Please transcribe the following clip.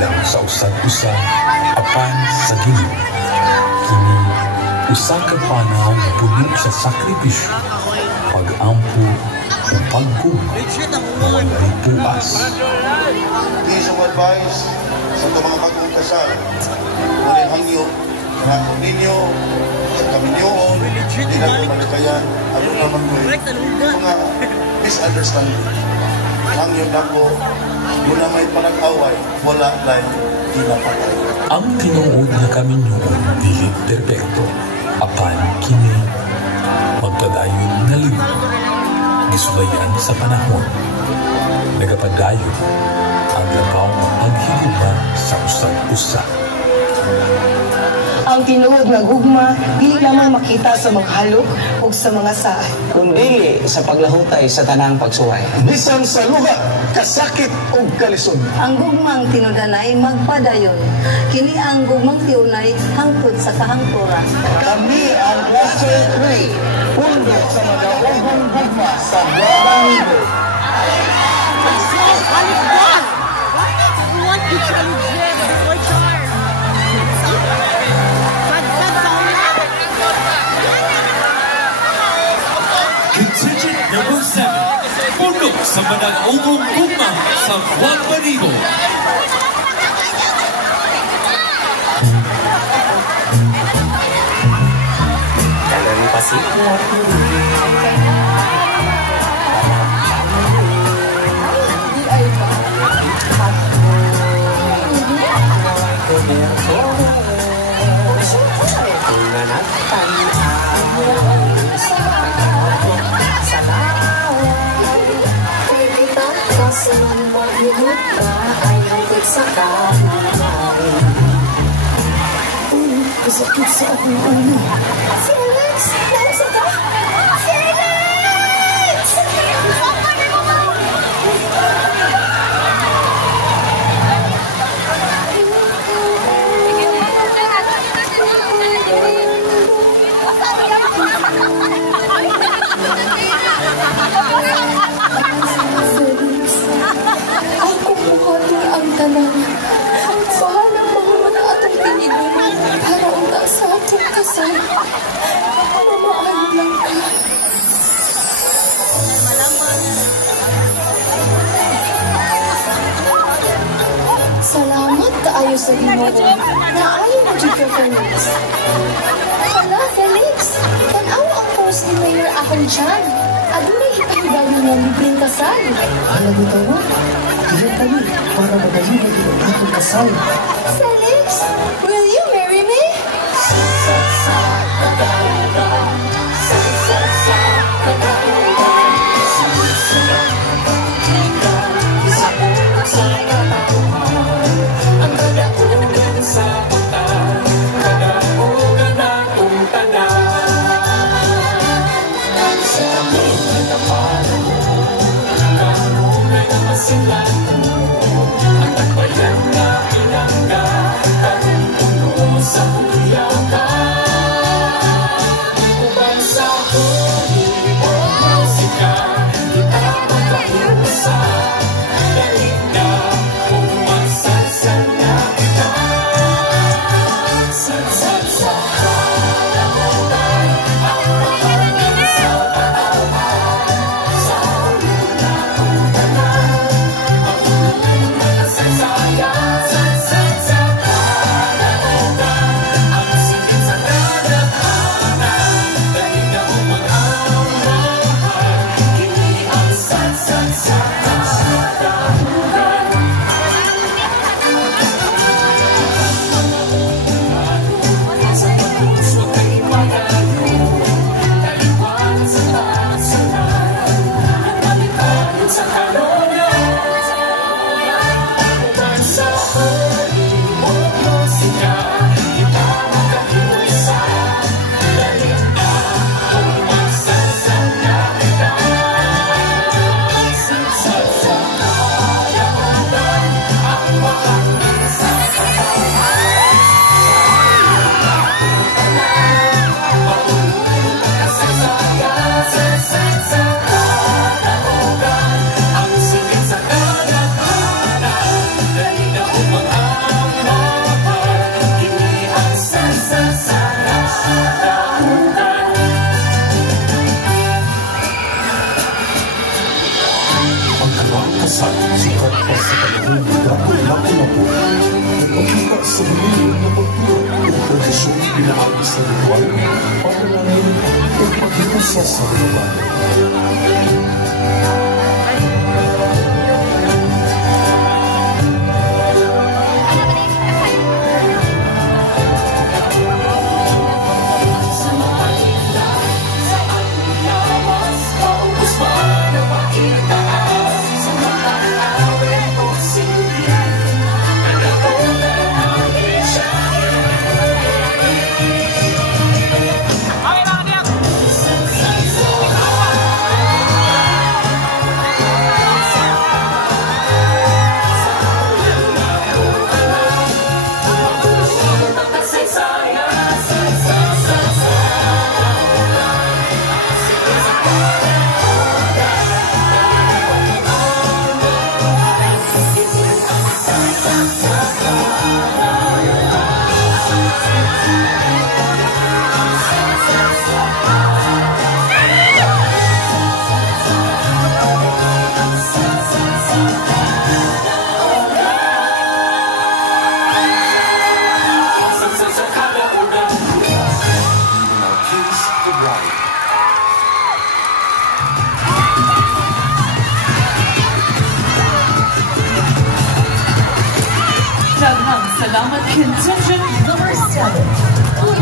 lang sa usad-usa apan sa Ginoo. Kini usa ka panahon nga puno sa sakripisyo, pag-ampo o pagguma na walay puas. Piece of advice sa mga bagong kasal, walay hangyo na ninyo sa kaminyoon, hindi na malikayan, ano naman mga misunderstanding. Hangyo na po, muna may panag-away, wala lang pinapatay. Ang tinuod na kaminyoon dili perpekto, apan kini magpadayon na libo. Gisulayan sa panahon, nagapadayon ang labaw ng paghigugma sa usad-usa. Ang tinuod nga gugma dili lamang makita sa mga halok ug sa mga saad, kundi sa paglahutay sa tanang pagsuway. Bisan sa luha, kasakit ug kalisod. Ang gugmang tinudanay magpadayon. Kini ang gugmang tiunay hangtod sa kahangturan. Kami ang Cluster 3, pundo sa magaugong gugma sa Guadalajara. Contingent number 7, pundo sa magaugong gugma sa Guadalajara. Dalam pasikot sakit sa aking ano. Felix! Nasa ka? Felix! Felix, ako buhatin ang tanan. Bahala mo na atong tinigon para unta sa atong kasal. Mamaalam lang ka. Salamat kaayo sa Ginoo. Naayo na jud ka, Felix. Hala, Felix. Tanaw ang post ni Mayor akong tiyan. Adunay ipahigayon nga libreng kasal. Alam mo tayo, tiyan kami para magaling na ang atong kasal. Felix, will you marry me? Ang tagbayan na pinangga Sa hilingin na pagturo o tradisyong pinahagi sa ritual, panalangin o pagkikasa sa ritual. Daghang salamat contingent number 7.